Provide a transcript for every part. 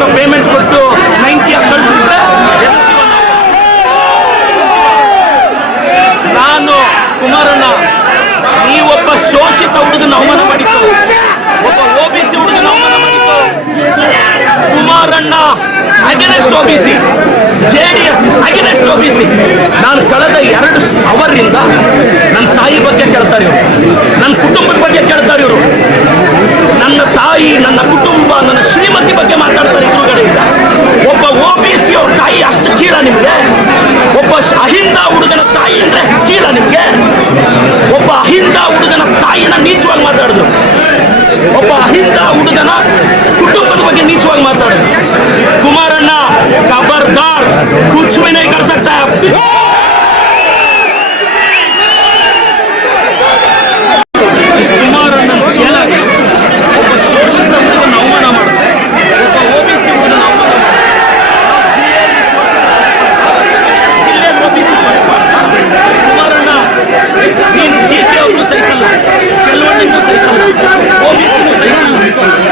ಸಾವಿರ ಪೇಮೆಂಟ್ ಕೊಟ್ಟು 90 ಕಳಿಸ್ಬಿಟ್ರೆ ನಾನು ಕುಮಾರಣ್ಣ, ನೀವೊಬ್ಬ ಶೋಷಿತ ಹುಡುಗನ ಅವಮಾನ ಮಾಡಿತ್ತು, ಒಬ್ಬ OBC ಹುಡುಗನ ಅವಮಾನ ಮಾಡಿತ್ತು. ಕುಮಾರಣ್ಣ against OBC, JDS against OBC. ನಾನು ಕಳೆದ 2 ಅವರಿಂದ ನನ್ನ ತಾಯಿ ಬಗ್ಗೆ ಕೇಳ್ತಾರೆ ಇವರು, ನನ್ನ ಕುಟುಂಬದ ಬಗ್ಗೆ ಕೇಳ್ತಾರೆ ಇವರು. ನನ್ನ ತಾಯಿ, ನನ್ನ ಕುಟುಂಬ, ನನ್ನ ಶ್ರೀಮತಿ ಬಗ್ಗೆ ಮಾತಾಡ್ತಾರೆ ಎದುರುಗಡೆಯಿಂದ. ಒಬ್ಬ OBC ಅವ್ರ ತಾಯಿ ಅಷ್ಟು ಕೀಳ ನಿಮ್ಗೆ? ಒಬ್ಬ ಅಹಿಂದ ಹುಡುಗನ ತಾಯಿ ಅಂದ್ರೆ ಕೀಳ ನಿಮ್ಗೆ? ಒಬ್ಬ ಅಹಿಂದ ಹುಡುಗನ ತಾಯಿನ ನೀಚವಾಗಿ ಮಾತಾಡಿದ್ರು, ಒಬ್ಬ ಅಹಿಂದ ಹುಡುಗನ ಕುಟುಂಬದ ಬಗ್ಗೆ ನೀಚವಾಗಿ ಮಾತಾಡಿದ್ರು. ಕುಮಾರಣ್ಣ ಖಬರ್ದಾರ್, ಕುಚ್ ಭಿ ನಹೀ ಕರ್ ಸಕ್ತಾ ಹೈ. ಕುಮಾರಣ್ಣನ ಚೇಲಾಗಿ ಒಬ್ಬ ಶೋಷಿತ ಹುಡುಗನ ಅವಮಾನ ಮಾಡಿದ್ರೆ, ಒಬ್ಬ OBC ಹುಡುಗನ ಅವಮಾನ ಜಿಲ್ಲೆಯಲ್ಲಿ OBC ಕುಮಾರಣ್ಣ, ನೀನು DK ಅವ್ರನ್ನೂ ಸಹಿಸಲ್ಲ, ಚೆಲ್ವಣ್ಣನೂ ಸಹಿಸಲ್ಲ, OBCನೂ ಸಹಿಸಲ್ಲ.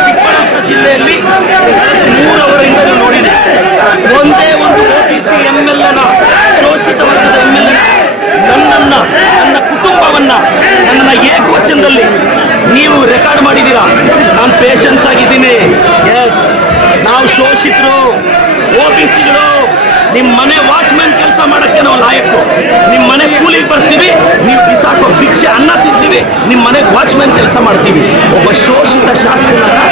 ಚಿಕ್ಕಬಳ್ಳಾಪುರ ಜಿಲ್ಲೆಯಲ್ಲಿ 3 ಅವರಿಂದ ನೋಡಿದೆ, ಒಂದೇ ಒಂದು OBC MLA, ಶೋಷಿತ ವರ್ಗದ MLA ನನ್ನ ಕುಟುಂಬವನ್ನ, ನನ್ನನ್ನು ಏಕವಚನದಲ್ಲಿ ನೀವು ರೆಕಾರ್ಡ್ ಮಾಡಿದ್ದೀರಾ. ನಾನು ಪೇಷನ್ಸ್ ಆಗಿದ್ದೀನಿ. ಎಸ್, ನಾವು ಶೋಷಿತರು, OBCಗಳು. ನಿಮ್ಮ ಮನೆ ವಾಚ್ಮ್ಯಾನ್ ಕೆಲಸ ಮಾಡಕ್ಕೆ ನಾವು ಲಾಯಕ್ಕು. ನಿಮ್ಮ ಮನೆ ಕೂಲಿಗೆ ಬರ್ತೀವಿ, ನೀವು ಬಿಸಾಕೋ ಭಿಕ್ಷೆ ಅನ್ನ ತಿಂತೀವಿ, ನಿಮ್ಮ ಮನೆಗೆ ವಾಚ್ಮ್ಯಾನ್ ಕೆಲಸ ಮಾಡ್ತೀವಿ. ಒಬ್ಬ ಶೋಷಿತ ಶಾಸಕನನ್ನ,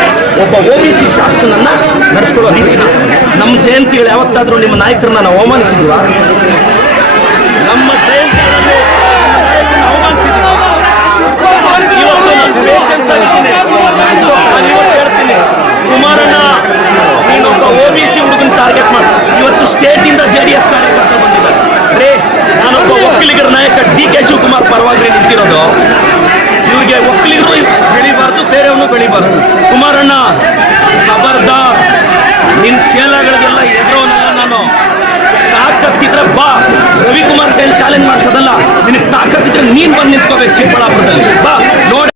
ಒಬ್ಬ OBC ಶಾಸಕನನ್ನ ನಡೆಸ್ಕೊಳ್ಳೋ ರೀತಿನ ನಮ್ಮ ಜಯಂತಿಗಳು ಯಾವತ್ತಾದ್ರೂ ನಿಮ್ಮ ನಾಯಕರನ್ನ ನಾವು ಅವಮಾನಿಸಿದ್ವ? ನಮ್ಮ ಜಯಂತಿಗಳಲ್ಲಿ ಅವಮಾನಿಸಿದ್ವಿ. ಇವತ್ತು ನಾನು ಪೇಷನ್ಸ್ ಆಗಿದ್ದೀನಿ. ನಾನು ಇವತ್ತು ಹೇಳ್ತೀನಿ, ಕುಮಾರಣ್ಣ, ನೀನೊಬ್ಬ OBC ಹುಡುಗನ ಟಾರ್ಗೆಟ್ ಮಾಡಿ. ಇವತ್ತು ಸ್ಟೇಟಿಂದ JDS ಕಾರ್ಯಕರ್ತ ಬಂದಿದ್ದಾರೆ. ರೇ, ನಾನೊಬ್ಬ ಒಕ್ಕಲಿಗರ ನಾಯಕ DK ಶಿವಕುಮಾರ್ ಪರವಾಗಿ ನಿಂತಿರೋದು. ಇವ್ರಿಗೆ ಒಕ್ಕಲಿಗರು ಬೆಳಿಬಾರ್ದು, ಬೇರೆಯವನು ಬೆಳಿಬಾರ್ದು. ಕುಮಾರಣ್ಣ ಖಬರ್ದಾರ್, ನಿನ್ನ ಚೇಲಾಗಳಿಗೆಲ್ಲ ಎದುರೋನಲ್ಲ ನಾನು. ತಾಕತ್ತಿದ್ರೆ ಬಾ, ರವಿಕುಮಾರ್ ಕೈಲಿ ಚಾಲೆಂಜ್ ಮಾಡಿಸೋದಲ್ಲ. ನಿನಗೆ ತಾಕತ್ತಿದ್ರೆ ನೀನ್ ಬಂದು ನಿಂತ್ಕೋಬೇಕು ಚಿಕ್ಕಬಳ್ಳಾಪುರದಲ್ಲಿ. ಬಾ ನೋಡಿ.